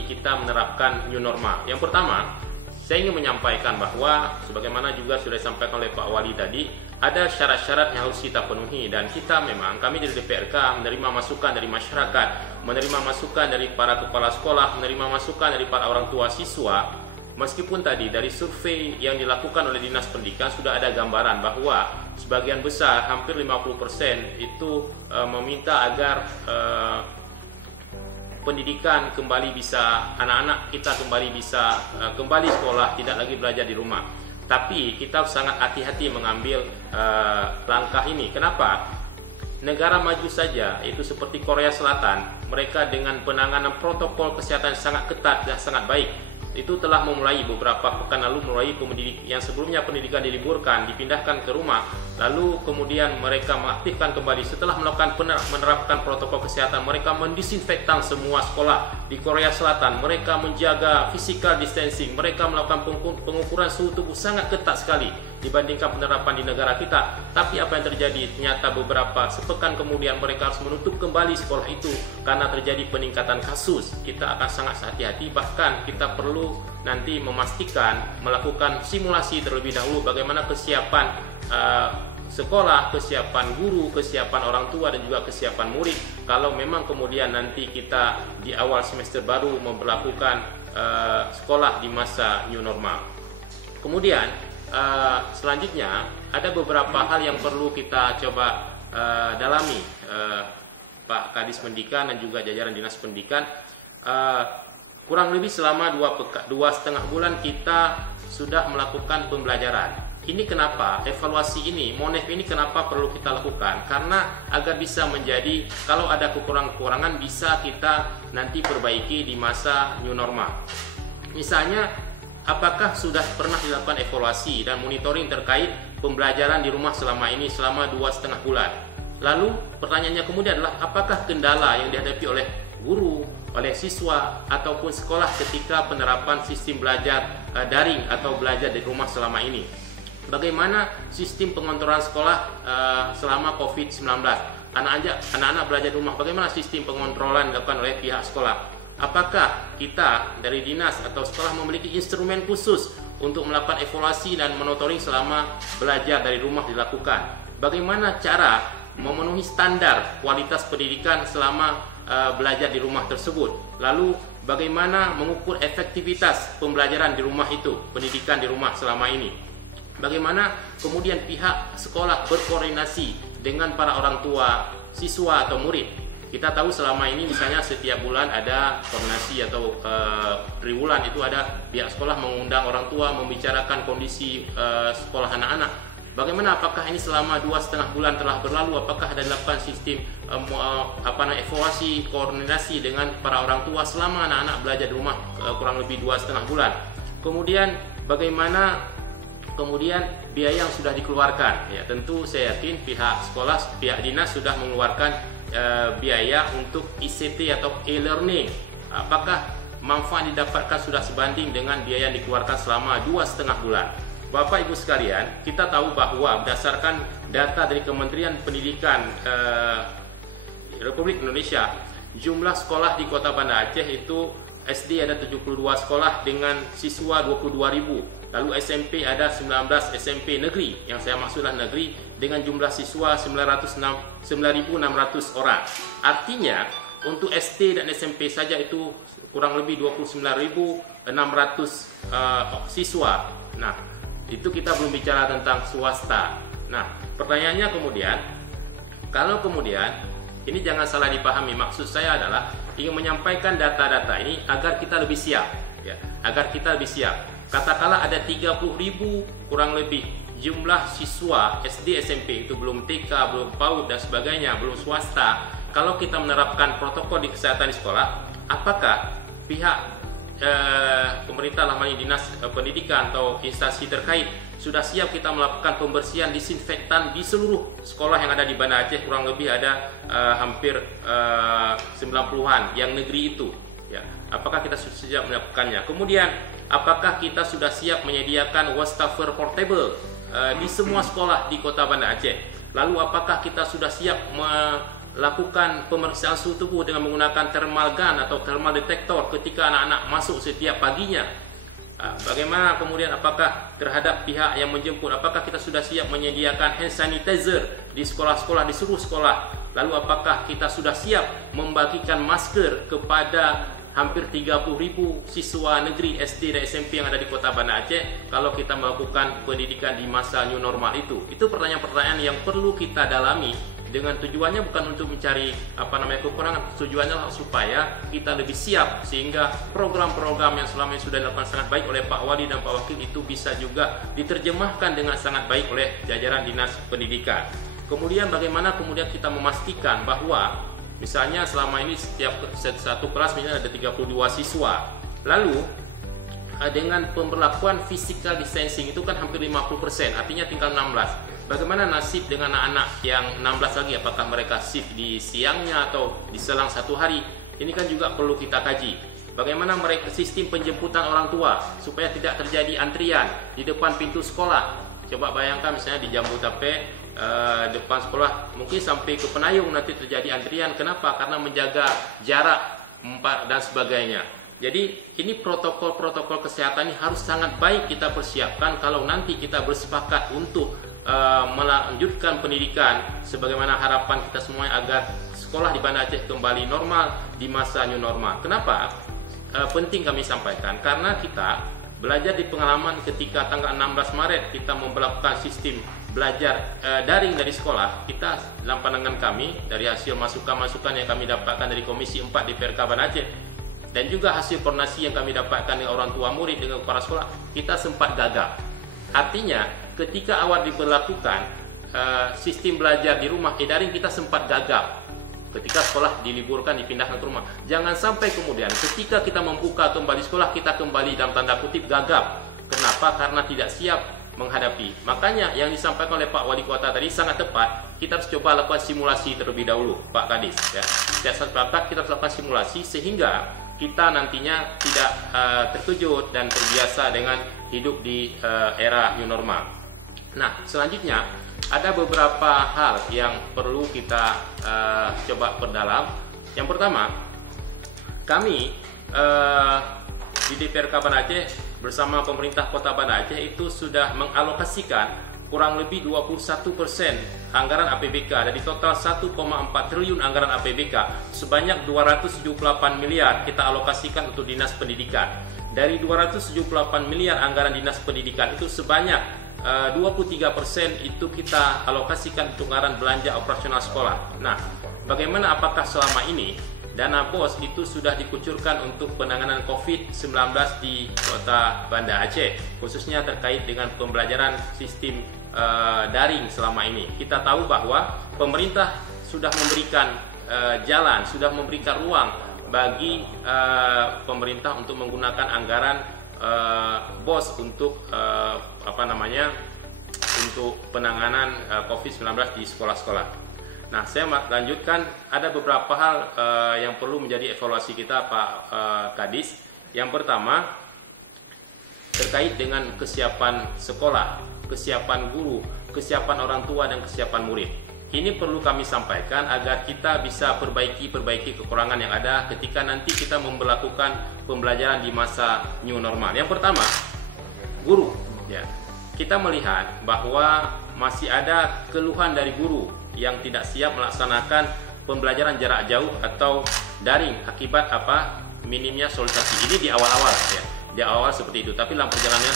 nanti kita menerapkan new normal. Yang pertama, saya ingin menyampaikan bahwa sebagaimana juga sudah disampaikan oleh Pak Wali tadi, ada syarat-syarat yang harus kita penuhi, dan kita memang, kami dari DPRK menerima masukan dari masyarakat, menerima masukan dari para kepala sekolah, menerima masukan dari para orang tua siswa. Meskipun tadi dari survei yang dilakukan oleh Dinas Pendidikan sudah ada gambaran bahwa sebagian besar, hampir 50% itu meminta agar pendidikan kembali bisa, anak-anak kita kembali bisa kembali sekolah, tidak lagi belajar di rumah. Tapi kita sangat hati-hati mengambil langkah ini. Kenapa? Negara maju saja, itu seperti Korea Selatan, mereka dengan penanganan protokol kesehatan sangat ketat dan sangat baik, itu telah memulai beberapa pekan lalu, mulai yang sebelumnya pendidikan diliburkan, dipindahkan ke rumah, lalu kemudian mereka mengaktifkan kembali setelah melakukan menerapkan protokol kesehatan. Mereka mendisinfektan semua sekolah di Korea Selatan, mereka menjaga physical distancing, mereka melakukan pengukuran suhu tubuh sangat ketat sekali dibandingkan penerapan di negara kita. Tapi apa yang terjadi? Ternyata beberapa sepekan kemudian mereka harus menutup kembali sekolah itu karena terjadi peningkatan kasus. Kita akan sangat hati-hati, bahkan kita perlu nanti memastikan melakukan simulasi terlebih dahulu bagaimana kesiapan sekolah, kesiapan guru, kesiapan orang tua, dan juga kesiapan murid kalau memang kemudian nanti kita di awal semester baru memperlakukan sekolah di masa new normal. Kemudian selanjutnya ada beberapa hal yang perlu kita coba dalami, Pak Kadis Pendidikan dan juga jajaran Dinas Pendidikan. Kurang lebih selama 2,5 bulan kita sudah melakukan pembelajaran. Ini kenapa evaluasi ini, MONEF ini kenapa perlu kita lakukan? Karena agar bisa menjadi, kalau ada kekurangan bisa kita nanti perbaiki di masa new normal. Misalnya, apakah sudah pernah dilakukan evaluasi dan monitoring terkait pembelajaran di rumah selama ini, selama 2,5 bulan? Lalu pertanyaannya kemudian adalah, apakah kendala yang dihadapi oleh guru, oleh siswa, ataupun sekolah ketika penerapan sistem belajar daring atau belajar di rumah selama ini? Bagaimana sistem pengontrolan sekolah selama COVID-19? Anak-anak belajar di rumah, bagaimana sistem pengontrolan dilakukan oleh pihak sekolah? Apakah kita dari dinas atau sekolah memiliki instrumen khusus untuk melakukan evaluasi dan monitoring selama belajar dari rumah dilakukan? Bagaimana cara memenuhi standar kualitas pendidikan selama belajar di rumah tersebut? Lalu bagaimana mengukur efektivitas pembelajaran di rumah itu, pendidikan di rumah selama ini? Bagaimana kemudian pihak sekolah berkoordinasi dengan para orang tua siswa atau murid? Kita tahu selama ini misalnya setiap bulan ada koordinasi atau triwulan itu ada pihak sekolah mengundang orang tua membicarakan kondisi sekolah anak-anak. Bagaimana, apakah ini selama 2,5 bulan telah berlalu, apakah ada dilakukan sistem evaluasi, koordinasi dengan para orang tua selama anak-anak belajar di rumah kurang lebih 2,5 bulan? Kemudian bagaimana biaya yang sudah dikeluarkan? Ya, tentu saya yakin pihak sekolah, pihak dinas sudah mengeluarkan biaya untuk ICT atau e-learning. Apakah manfaat didapatkan sudah sebanding dengan biaya yang dikeluarkan selama 2,5 bulan? Bapak Ibu sekalian, kita tahu bahwa berdasarkan data dari Kementerian Pendidikan Republik Indonesia, jumlah sekolah di Kota Banda Aceh itu SD ada 72 sekolah dengan siswa 22.000. Lalu SMP ada 19 SMP negeri, yang saya maksudlah negeri, dengan jumlah siswa 9.600 orang. Artinya untuk SD dan SMP saja itu kurang lebih 29.600 siswa. Nah, itu kita belum bicara tentang swasta. Nah, pertanyaannya kemudian, kalau kemudian ini jangan salah dipahami, maksud saya adalah ingin menyampaikan data-data ini agar kita lebih siap, ya, agar kita lebih siap. Katakanlah ada 30.000 kurang lebih jumlah siswa SD SMP, itu belum TK, belum PAUD dan sebagainya, belum swasta. Kalau kita menerapkan protokol di kesehatan di sekolah, apakah pihak pemerintah, namanya Dinas Pendidikan atau instansi terkait, sudah siap kita melakukan pembersihan disinfektan di seluruh sekolah yang ada di Banda Aceh? Kurang lebih ada hampir 90-an yang negeri itu, ya. Apakah kita sudah siap melakukannya? Kemudian, apakah kita sudah siap menyediakan wastafel portable di semua sekolah di Kota Banda Aceh? Lalu apakah kita sudah siap lakukan pemeriksaan suhu tubuh dengan menggunakan thermal gun atau thermal detector ketika anak-anak masuk setiap paginya. Bagaimana kemudian apakah terhadap pihak yang menjemput, apakah kita sudah siap menyediakan hand sanitizer di sekolah-sekolah, di seluruh sekolah? Lalu apakah kita sudah siap membagikan masker kepada hampir 30.000 siswa negeri SD dan SMP yang ada di Kota Banda Aceh kalau kita melakukan pendidikan di masa new normal itu? Itu pertanyaan-pertanyaan yang perlu kita dalami, dengan tujuannya bukan untuk mencari kekurangan, tujuannya supaya kita lebih siap sehingga program-program yang selama ini sudah dilakukan sangat baik oleh Pak Wali dan Pak Wakil itu bisa juga diterjemahkan dengan sangat baik oleh jajaran Dinas Pendidikan. Kemudian bagaimana kemudian kita memastikan bahwa misalnya selama ini setiap satu kelas misalnya ada 32 siswa, lalu dengan pemberlakuan physical distancing itu kan hampir 50%, artinya tinggal 16. Bagaimana nasib dengan anak-anak yang 16 lagi? Apakah mereka shift di siangnya atau di selang satu hari? Ini kan juga perlu kita kaji. Bagaimana mereka sistem penjemputan orang tua supaya tidak terjadi antrian di depan pintu sekolah. Coba bayangkan misalnya di Jambudape depan sekolah mungkin sampai ke Penayung nanti terjadi antrian. Kenapa? Karena menjaga jarak dan sebagainya. Jadi ini protokol-protokol kesehatan ini harus sangat baik kita persiapkan kalau nanti kita bersepakat untuk melanjutkan pendidikan sebagaimana harapan kita semuanya agar sekolah di Banda Aceh kembali normal di masa new normal. Kenapa? Penting kami sampaikan karena kita belajar di pengalaman ketika tanggal 16 Maret kita memperlakukan sistem belajar daring dari sekolah. Kita dalam pandangan kami dari hasil masukan-masukan yang kami dapatkan dari Komisi 4 di PRK Banda Aceh dan juga hasil koordinasi yang kami dapatkan dengan orang tua murid dengan kepala sekolah, kita sempat gagap. Artinya ketika awal diberlakukan sistem belajar di rumah daring, kita sempat gagap ketika sekolah diliburkan, dipindahkan ke rumah. Jangan sampai kemudian ketika kita membuka kembali sekolah kita kembali dalam tanda kutip gagap. Kenapa? Karena tidak siap menghadapi. Makanya yang disampaikan oleh Pak Wali Kota tadi sangat tepat. Kita harus coba lakukan simulasi terlebih dahulu, Pak Kadis. Ya. Setiap saat kita harus lakukan simulasi sehingga kita nantinya tidak terkejut dan terbiasa dengan hidup di era new normal. Nah, selanjutnya ada beberapa hal yang perlu kita coba perdalam. Yang pertama, kami di DPRK Banda Aceh bersama pemerintah Kota Banda Aceh itu sudah mengalokasikan kurang lebih 21% anggaran APBK. Dari total 1,4 triliun anggaran APBK, sebanyak 278 miliar kita alokasikan untuk Dinas Pendidikan. Dari 278 miliar anggaran Dinas Pendidikan itu sebanyak 23% itu kita alokasikan untuk anggaran belanja operasional sekolah. Nah, bagaimana apakah selama ini dana BOS itu sudah dikucurkan untuk penanganan COVID-19 di Kota Banda Aceh, khususnya terkait dengan pembelajaran sistem daring selama ini? Kita tahu bahwa pemerintah sudah memberikan jalan, sudah memberikan ruang bagi pemerintah untuk menggunakan anggaran BOS untuk untuk penanganan COVID-19 di sekolah-sekolah. Nah, saya lanjutkan, ada beberapa hal yang perlu menjadi evaluasi kita, Pak Kadis. Yang pertama, terkait dengan kesiapan sekolah, kesiapan guru, kesiapan orang tua, dan kesiapan murid. Ini perlu kami sampaikan agar kita bisa perbaiki kekurangan yang ada ketika nanti kita memperlakukan pembelajaran di masa new normal. Yang pertama, guru. Ya, kita melihat bahwa masih ada keluhan dari guru yang tidak siap melaksanakan pembelajaran jarak jauh atau daring akibat minimnya sosialisasi. Ini di awal-awal ya. Di awal seperti itu, tapi dalam perjalanan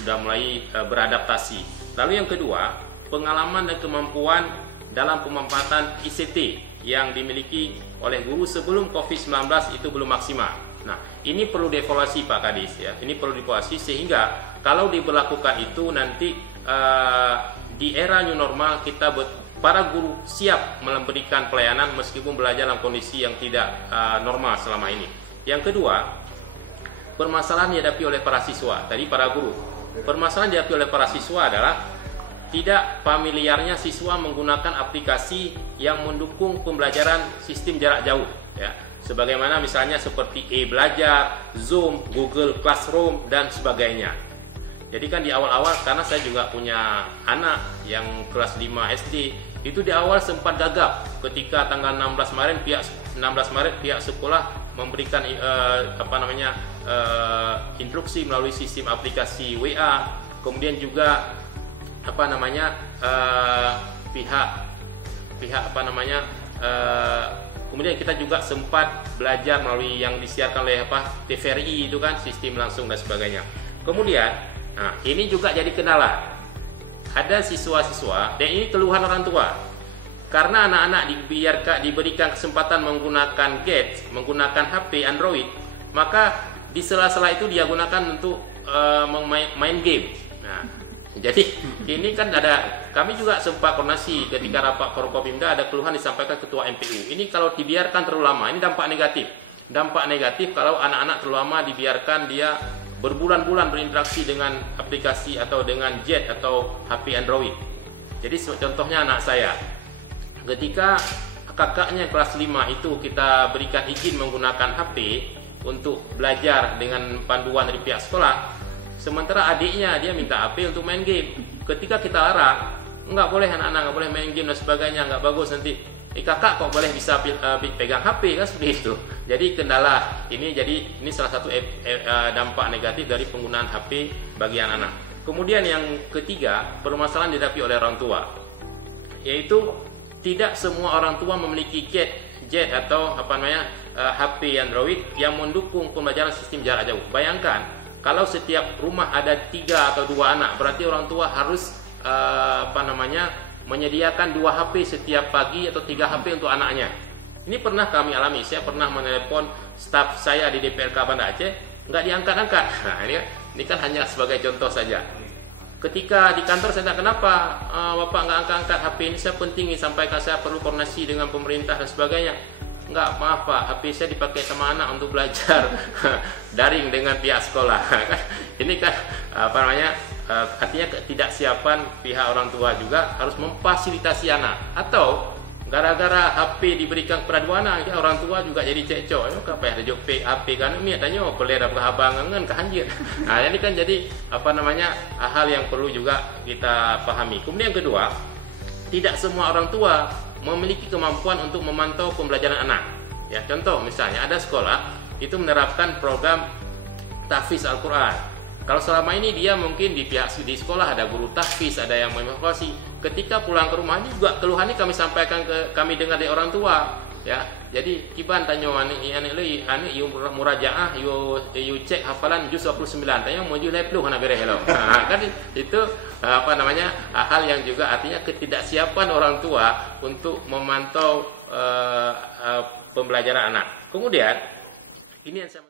sudah mulai beradaptasi. Lalu yang kedua, pengalaman dan kemampuan dalam pemanfaatan ICT yang dimiliki oleh guru sebelum COVID-19 itu belum maksimal. Nah, ini perlu dievaluasi, Pak Kadis ya. Ini perlu dievaluasi sehingga kalau diberlakukan itu nanti di era new normal para guru siap memberikan pelayanan meskipun belajar dalam kondisi yang tidak normal selama ini. Yang kedua, permasalahan dihadapi oleh para siswa, tadi para guru. Permasalahan dihadapi oleh para siswa adalah tidak familiarnya siswa menggunakan aplikasi yang mendukung pembelajaran sistem jarak jauh ya. Sebagaimana misalnya seperti e-belajar, Zoom, Google Classroom dan sebagainya. Jadi kan di awal-awal, karena saya juga punya anak yang kelas 5 SD, itu di awal sempat gagap ketika tanggal 16 Maret pihak sekolah memberikan instruksi melalui sistem aplikasi WA, kemudian juga kemudian kita juga sempat belajar melalui yang disiarkan oleh TVRI itu kan, sistem langsung dan sebagainya. Kemudian ini juga jadi kendala. Ada siswa-siswa, dan ini keluhan orang tua. Karena anak-anak diberikan kesempatan menggunakan gadget, menggunakan HP Android, maka di sela-sela itu dia gunakan untuk main game. Nah, jadi ini kan kami juga sempat koordinasi ketika rapat Forkopimda, ada keluhan disampaikan ketua MPU. Ini kalau dibiarkan terlalu lama, ini dampak negatif. Dampak negatif kalau anak-anak terlalu lama dibiarkan dia berbulan-bulan berinteraksi dengan aplikasi atau dengan jet atau HP Android. Jadi contohnya anak saya, ketika kakaknya kelas 5 itu kita berikan izin menggunakan HP untuk belajar dengan panduan dari pihak sekolah, sementara adiknya dia minta HP untuk main game. Ketika kita larang, nggak boleh anak-anak, nggak boleh main game dan sebagainya, nggak bagus nanti. Kakak kok boleh bisa pegang HP kan, seperti itu. Jadi kendala ini, ini salah satu dampak negatif dari penggunaan HP bagi anak-anak. Kemudian yang ketiga, permasalahan dihadapi oleh orang tua, yaitu tidak semua orang tua memiliki jet atau HP Android yang mendukung pembelajaran sistem jarak jauh. Bayangkan kalau setiap rumah ada 3 atau 2 anak, berarti orang tua harus menyediakan 2 HP setiap pagi atau 3 HP untuk anaknya. Ini pernah kami alami. Saya pernah menelepon staf saya di DPRK Banda Aceh, nggak diangkat-angkat. Nah, ini kan hanya sebagai contoh saja. Ketika di kantor saya tanya, kenapa Bapak nggak angkat-angkat HP ini? Saya penting nih, sampaikan, saya perlu koordinasi dengan pemerintah dan sebagainya. Nggak, maaf Pak, HP saya dipakai sama anak untuk belajar daring dengan pihak sekolah. Ini kan artinya ketidaksiapan pihak orang tua juga harus memfasilitasi anak. Atau gara-gara HP diberikan kepada 2 anak, ya orang tua juga jadi cekcok. Apa ya ada HP kan ini tanya boleh ada abangan kehanjir. Nah, ini kan jadi hal yang perlu juga kita pahami. Kemudian yang kedua, tidak semua orang tua memiliki kemampuan untuk memantau pembelajaran anak. Ya, contoh misalnya ada sekolah itu menerapkan program tahfiz Al-Quran. Kalau selama ini dia mungkin di sekolah ada guru tahfiz, ada yang mengevaluasi. Ketika pulang ke rumah, ini juga keluhan ini kami sampaikan kami dengar dari orang tua. Ya, jadi kiban tanya anu murajaah, you cek hafalan juz 29, tanya mau juz 20 anak bere hello. Kan itu hal yang juga artinya ketidaksiapan orang tua untuk memantau pembelajaran anak. Kemudian ini yang saya